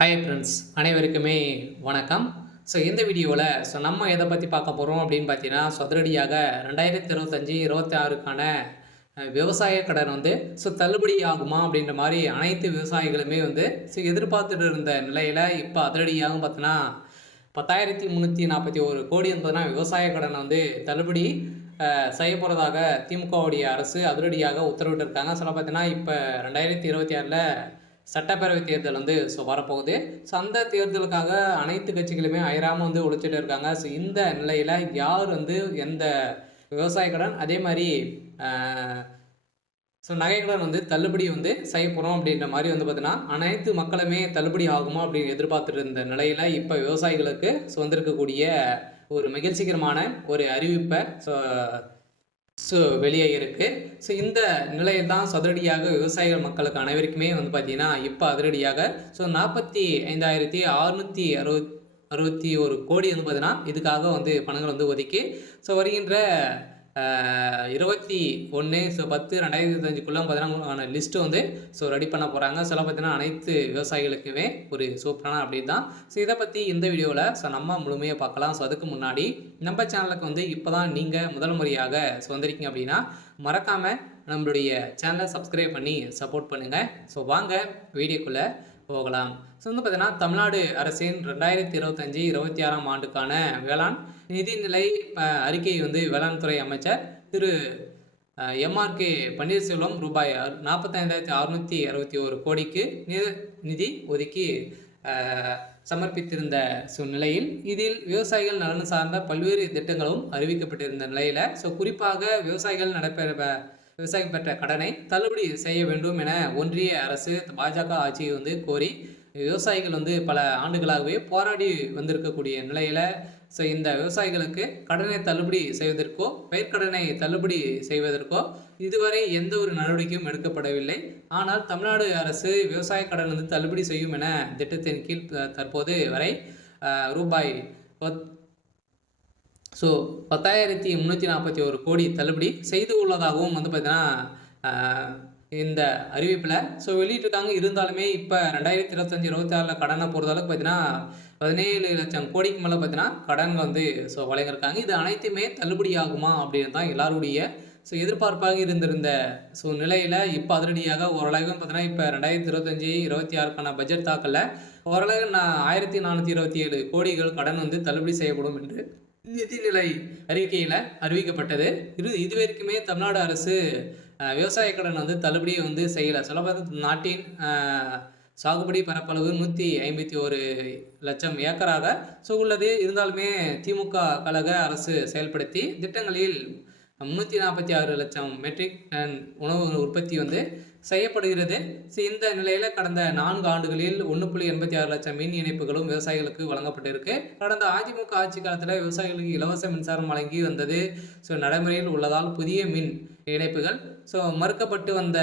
Hi friends, அனைவருக்குமே வணக்கம். இந்த வீடியோவில் நம்ம எதை பற்றி பார்க்க போகிறோம் அப்படின்னு பார்த்தீங்கன்னா, அதிரடியாக 2025, 26க்கான விவசாய கடன் தள்ளுபடி ஆகுமா அப்படின்ற மாதிரி அனைத்து விவசாயிகளுமே எதிர்பார்த்துட்டு இருந்த நிலையில் இப்போ அதிரடியாக பார்த்தீங்கன்னா 10,341 கோடி என்பதுனா விவசாய கடன் தள்ளுபடி செய்ய போகிறதாக திமுகவுடைய அரசு அதிரடியாக உத்தரவிட்டிருக்காங்க. பார்த்தீங்கன்னா இப்போ 2026ல் சட்டப்பேரவை தேர்தல் வரப்போகுது. அந்த தேர்தலுக்காக அனைத்து கட்சிகளுமே அயராமல் உழைச்சிட்டு இருக்காங்க. இந்த நிலையில் யார் எந்த விவசாய கடன் அதே மாதிரி நகை கடன் தள்ளுபடி செய்ய போகிறோம் அப்படின்ற மாதிரி பார்த்தீங்கன்னா அனைத்து மக்களுமே தள்ளுபடி ஆகுமா அப்படின்னு எதிர்பார்த்துட்டு இருந்த நிலையில் இப்போ விவசாயிகளுக்கு வந்திருக்கக்கூடிய ஒரு மகிழ்ச்சிகரமான ஒரு அறிவிப்பை வெளியே இருக்குது. இந்த நிலையில் தான் அதிரடியாக விவசாயிகள் மக்களுக்கு அனைவருக்குமே பார்த்தீங்கன்னா இப்போ அதிரடியாக 45,661 கோடி பார்த்தீங்கன்னா இதுக்காக பணங்கள் ஒதுக்கி வருகின்ற 21/10/2025க்குள்ள பார்த்தீங்கன்னா லிஸ்ட்டு ரெடி பண்ண போகிறாங்க. பார்த்தீங்கன்னா அனைத்து விவசாயிகளுக்குமே ஒரு சூப்பரான அப்டேட் தான். இதை பற்றி இந்த வீடியோவில் நம்ம முழுமையாக பார்க்கலாம். அதுக்கு முன்னாடி நம்ம சேனலுக்கு இப்போ தான் நீங்கள் முதல் முறையாக வந்திருக்கீங்க அப்படின்னா மறக்காமல் நம்மளுடைய சேனலை சப்ஸ்கிரைப் பண்ணி சப்போர்ட் பண்ணுங்கள். வாங்க வீடியோக்குள்ளே போகலாம். பார்த்தீங்கன்னா தமிழ்நாடு அரசின் 2025-26ஆம் ஆண்டுக்கான வேளாண் நிதிநிலை அறிக்கை வேளாண் துறை அமைச்சர் திரு எம்ஆர்கே பன்னீர்செல்வம் ரூபாய் 45,661 கோடிக்கு நிதி ஒதுக்கி சமர்ப்பித்திருந்த நிலையில் இதில் விவசாயிகள் நலன் சார்ந்த பல்வேறு திட்டங்களும் அறிவிக்கப்பட்டிருந்த நிலையில் குறிப்பாக விவசாயிகள் பெற்ற கடனை தள்ளுபடி செய்ய வேண்டும் என ஒன்றிய அரசு பாஜக ஆட்சியை கோரி விவசாயிகள் பல ஆண்டுகளாகவே போராடி வந்திருக்கக்கூடிய நிலையில் இந்த விவசாயிகளுக்கு கடனை தள்ளுபடி செய்வதற்கோ பயிர்க்கடனை தள்ளுபடி செய்வதற்கோ இதுவரை எந்த ஒரு நடவடிக்கையும் எடுக்கப்படவில்லை. ஆனால் தமிழ்நாடு அரசு விவசாய கடன் தள்ளுபடி செய்யும் என திட்டத்தின் கீழ் தற்போது வரை ரூபாய் 10,341 கோடி தள்ளுபடி செய்து உள்ளதாகவும் பார்த்தீங்கன்னா இந்த அறிவிப்பில் வெளியிட்டிருக்காங்க. இருந்தாலுமே இப்போ 2025-26 கடனை பொறுத்தளவுக்கு பார்த்தீங்கன்னா 17 லட்சம் கோடிக்கு மேலே பார்த்தீங்கன்னா கடன் வழங்கியிருக்காங்க. இது அனைத்துமே தள்ளுபடி ஆகுமா அப்படின்னு தான் எல்லாருடைய எதிர்பார்ப்பாக இருந்திருந்த நிலையில் இப்போ அதிரடியாக ஓரளவு பார்த்தீங்கன்னா இப்போ 2025-26க்கான பட்ஜெட் தாக்கலில் ஓரளவு 1,427 கோடிகள் கடன் தள்ளுபடி செய்யப்படும் என்று நிதிநிலை அறிக்கையில் அறிவிக்கப்பட்டது. இதுவரைக்குமே தமிழ்நாடு அரசு விவசாய கடன் தள்ளுபடியை செய்யலை. சொல்லப்போது நாட்டின் சாகுபடி பரப்பளவு 151 லட்சம் ஏக்கராக உள்ளது. இருந்தாலுமே திமுக கழக அரசு செயல்படுத்தி திட்டங்களில் 346 லட்சம் மெட்ரிக் டன் உணவு உற்பத்தி செய்யப்படுகிறது. இந்த நிலையில் கடந்த 4 ஆண்டுகளில் 1.86 லட்சம் மின் இணைப்புகளும் விவசாயிகளுக்கு வழங்கப்பட்டிருக்கு. கடந்த அதிமுக ஆட்சி காலத்தில் விவசாயிகளுக்கு இலவச மின்சாரம் வழங்கி வந்தது நடைமுறையில் உள்ளதால் புதிய மின் இணைப்புகள் மறுக்கப்பட்டு வந்த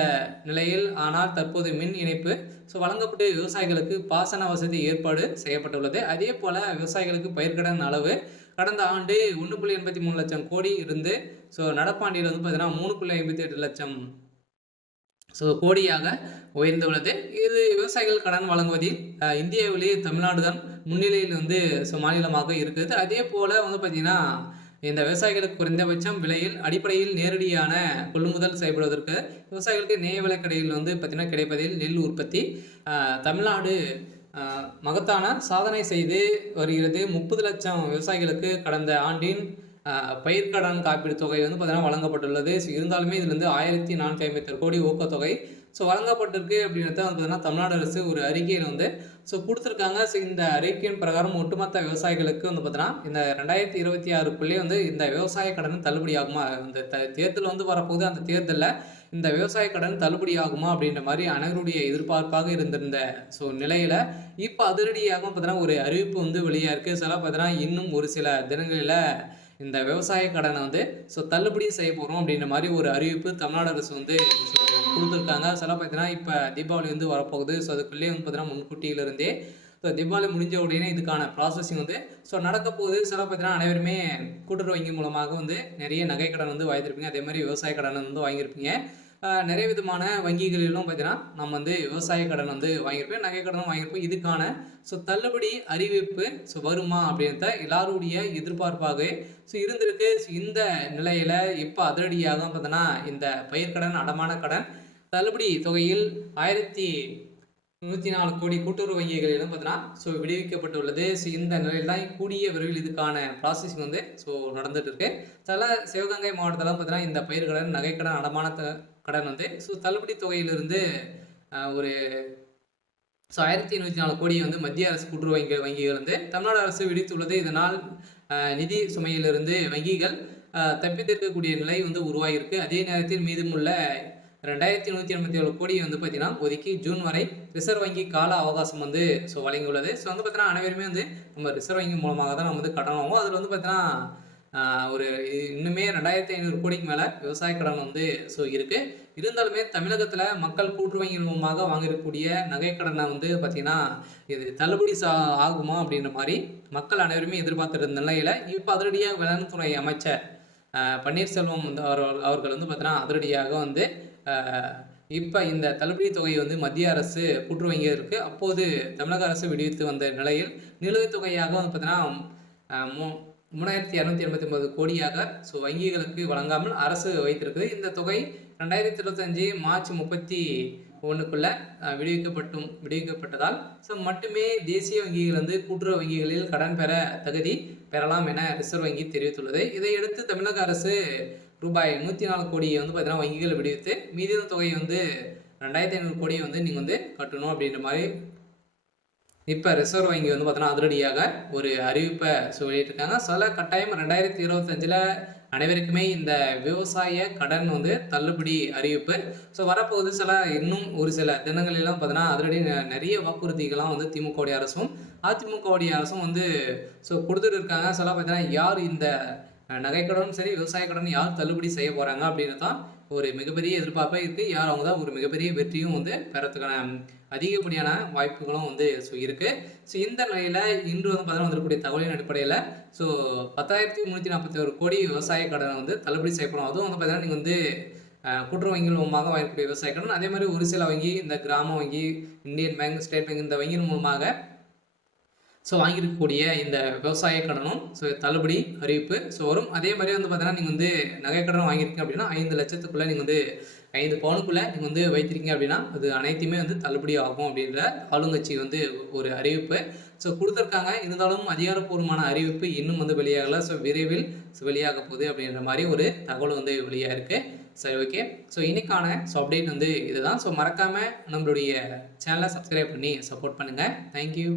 நிலையில், ஆனால் தற்போது மின் இணைப்பு வழங்கப்பட்டு விவசாயிகளுக்கு பாசன வசதி ஏற்பாடு செய்யப்பட்டுள்ளது. அதே போல விவசாயிகளுக்கு பயிர்க்கடன் அளவு கடந்த ஆண்டு 1.83 லட்சம் கோடி இருந்து நடப்பாண்டில் பார்த்தீங்கன்னா 3.58 லட்சம் கோடியாக உயர்ந்துள்ளது. இது விவசாயிகள் கடன் வழங்குவதில் இந்தியாவிலேயே தமிழ்நாடு தான் முன்னிலையில் மாநிலமாக இருக்குது. அதே போல் பார்த்தீங்கன்னா இந்த விவசாயிகளுக்கு குறைந்தபட்சம் விலையில் அடிப்படையில் நேரடியான கொள்முதல் செய்யப்படுவதற்கு விவசாயிகளுக்கு நியாய விலைக்கடையில் பார்த்தீங்கன்னா கிடைப்பதில் நெல் உற்பத்தி தமிழ்நாடு மகத்தான சாதனை செய்து வருகிறது. 30 லட்சம் விவசாயிகளுக்கு கடந்த ஆண்டின் பயிர்க்கடன் காப்பீடு தொகை பார்த்தீங்கன்னா வழங்கப்பட்டுள்ளது. இருந்தாலுமே இதில் 1,457 கோடி ஊக்கத்தொகை வழங்கப்பட்டிருக்கு அப்படின்றத பார்த்தீங்கன்னா தமிழ்நாடு அரசு ஒரு அறிக்கையில் கொடுத்துருக்காங்க. இந்த அறிக்கையின் பிரகாரம் ஒட்டுமொத்த விவசாயிகளுக்கு பார்த்தீங்கன்னா இந்த 2026க்குள்ளே இந்த விவசாய கடன் தள்ளுபடி ஆகுமா, இந்த தேர்தல் வரப்போகுது. அந்த தேர்தலில் இந்த விவசாய கடன் தள்ளுபடி ஆகுமா அப்படின்ற மாதிரி அனைவருடைய எதிர்பார்ப்பாக இருந்திருந்த நிலையில் இப்போ அதிரடியாக பார்த்தீங்கன்னா ஒரு அறிவிப்பு வெளியாக இருக்குது. பார்த்தீங்கன்னா இன்னும் ஒரு சில தினங்களில் இந்த விவசாய கடனை தள்ளுபடி செய்ய போகிறோம் அப்படின்ற மாதிரி ஒரு அறிவிப்பு தமிழ்நாடு அரசு கொடுத்துருக்காங்க. பார்த்தீங்கன்னா இப்போ தீபாவளி வரப்போகுது. அதுக்குள்ளேயே பார்த்தீங்கன்னா முன்கூட்டியிலிருந்தே தீபாவளி முடிஞ்ச உடனே இதுக்கான ப்ராசஸிங் நடக்க போகுது. பார்த்தீங்கன்னா அனைவருமே கூட்டுறவு வங்கி மூலமாக நிறைய நகை கடன் வாங்கியிருப்பீங்க. அதே மாதிரி விவசாய கடன் வாங்கியிருப்பீங்க. நிறைய விதமான வங்கிகளிலும் பார்த்தீங்கன்னா நம்ம வந்து விவசாய கடன் வந்து வாங்கியிருப்போம், நகை கடனும் வாங்கியிருப்போம். இதுக்கான தள்ளுபடி அறிவிப்பு வருமா அப்படின்றத எல்லாருடைய எதிர்பார்ப்பாகவே இருந்திருக்கு. இந்த நிலையில இப்போ அதிரடியாக பார்த்தீங்கன்னா இந்த பயிர்க்கடன், அடமான கடன் தள்ளுபடி தொகையில் 1104 கோடி கூட்டுறவு வங்கிகளிலும் பார்த்தீங்கன்னா விடுவிக்கப்பட்டுள்ளது. இந்த நிலையில் தான் கூடிய விரைவில் இதுக்கான ப்ராசஸிங் வந்து நடந்துட்டு இருக்கு. சில சிவகங்கை மாவட்டத்தில் பார்த்தீங்கன்னா இந்த பயிர்க்கடன், நகைக்கடன், அடமான கடன் வந்து தள்ளுபடி தொகையிலிருந்து ஒரு 1104 கோடி வந்து மத்திய அரசு கூட்டுறவு வங்கிகள் வந்து தமிழ்நாடு அரசு விடுத்துள்ளது. இதனால் நிதி சுமையிலிருந்து வங்கிகள் தப்பித்திருக்கக்கூடிய நிலை வந்து உருவாகியிருக்கு. அதே நேரத்தில் மீதமுள்ள 2187 கோடி வந்து பார்த்தீங்கன்னா ஒதுக்கி ஜூன் வரை ரிசர்வ் வங்கி கால அவகாசம் வந்து வழங்கியுள்ளது. வந்து பார்த்தீங்கன்னா அனைவருமே வந்து நம்ம ரிசர்வ் வங்கி மூலமாக தான் நம்ம வந்து கடன் வாங்குவோம். அதில் வந்து பார்த்தீங்கன்னா ஒரு இன்னுமே 2500 கோடிக்கு மேலே விவசாய கடன் வந்து இருக்கு. இருந்தாலுமே தமிழகத்தில் மக்கள் கூட்டுறவு மூலமாக வாங்கக்கூடிய நகை கடனை வந்து பார்த்தீங்கன்னா இது தள்ளுபடி ஆகுமா அப்படின்ற மாதிரி மக்கள் அனைவருமே எதிர்பார்த்திருந்த நிலையில் இப்போ அதிரடியாக வேளாண் துறை அமைச்சர் பன்னீர்செல்வம் வந்து அவர்கள் வந்து பார்த்தீங்கன்னா அதிரடியாக வந்து இப்போ இந்த தள்ளுபடி தொகை வந்து மத்திய அரசு கூட்டுறவு வங்கியிற்கு அப்போது தமிழக அரசு விடுவித்து வந்த நிலையில் நிலுவைத் தொகையாக வந்து பார்த்தீங்கன்னா 3289 கோடியாக வங்கிகளுக்கு வழங்காமல் அரசு வைத்திருக்குது. இந்த தொகை 2025 மார்ச் 31க்குள்ள விடுவிக்கப்பட்டதால் மட்டுமே தேசிய வங்கிகள் வந்து கூட்டுறவு வங்கிகளில் கடன் பெற தகுதி பெறலாம் என ரிசர்வ் வங்கி தெரிவித்துள்ளது. இதையடுத்து தமிழக அரசு ரூபாய் 104 கோடியை வந்து பார்த்தீங்கன்னா வங்கிகள் விடுவித்து மீதியான தொகையை வந்து 2500 கோடியை வந்து நீங்கள் வந்து கட்டணும் அப்படின்ற மாதிரி இப்போ ரிசர்வ் வங்கி வந்து பார்த்தீங்கன்னா அதிரடியாக ஒரு அறிவிப்பை வெளியிட்டிருக்காங்க. சில கட்டாயம் 2025 அனைவருக்குமே இந்த விவசாய கடன் வந்து தள்ளுபடி அறிவிப்பு வரப்போகுது. இன்னும் ஒரு சில தினங்களெல்லாம் பார்த்தீங்கன்னா அதிரடி நிறைய வாக்குறுதிகள்லாம் வந்து திமுகவுடைய அரசும் அதிமுகவுடைய அரசும் வந்து கொடுத்துட்டு இருக்காங்க. பார்த்தீங்கன்னா யார் இந்த நகைக்கடனும் சரி, விவசாய கடன் யார் தள்ளுபடி செய்ய போகிறாங்க அப்படின்னு தான் ஒரு மிகப்பெரிய எதிர்பார்ப்பாக இருக்குது. யார் அவங்க தான் ஒரு மிகப்பெரிய வெற்றியும் வந்து பெறத்துக்கான அதிகப்படியான வாய்ப்புகளும் வந்து இருக்குது. இந்த நிலையில் இன்று வந்து பார்த்தீங்கன்னா வந்திருக்கக்கூடிய தகவலின் அடிப்படையில் 10,341 கோடி விவசாய கடனை வந்து தள்ளுபடி செய்யப்படும். அதுவும் வந்து பார்த்தீங்கன்னா நீங்கள் வந்து கூட்டுறவு வங்கிகள் மூலமாக வாங்கக்கூடிய விவசாய கடன், அதே மாதிரி ஒரு சில வங்கி, இந்த கிராம வங்கி, இந்தியன் பேங்க், ஸ்டேட் பேங்க், இந்த வங்கியின் மூலமாக வாங்கியிருக்கக்கூடிய இந்த விவசாய கடனும் தள்ளுபடி அறிவிப்பு வரும். அதே மாதிரி வந்து பார்த்தீங்கன்னா நீங்கள் வந்து நகைக்கடன் வாங்கியிருக்கீங்க அப்படின்னா 5 லட்சத்துக்குள்ளே நீங்கள் வந்து 5 பவுனுக்குள்ளே நீங்கள் வந்து வைத்திருக்கீங்க அப்படின்னா அது அனைத்துமே வந்து தள்ளுபடி ஆகும் அப்படின்ற ஆளுங்கட்சி வந்து ஒரு அறிவிப்பு கொடுத்துருக்காங்க. இருந்தாலும் அதிகாரப்பூர்வமான அறிவிப்பு இன்னும் வந்து வெளியாகலை. விரைவில் வெளியாக போகுது அப்படின்ற மாதிரி ஒரு தகவல் வந்து வெளியாக இருக்குது. சரி, ஓகே. இன்னைக்கான அப்டேட் வந்து இதுதான். மறக்காமல் நம்மளுடைய சேனலை சப்ஸ்கிரைப் பண்ணி சப்போர்ட் பண்ணுங்கள். தேங்க்யூ.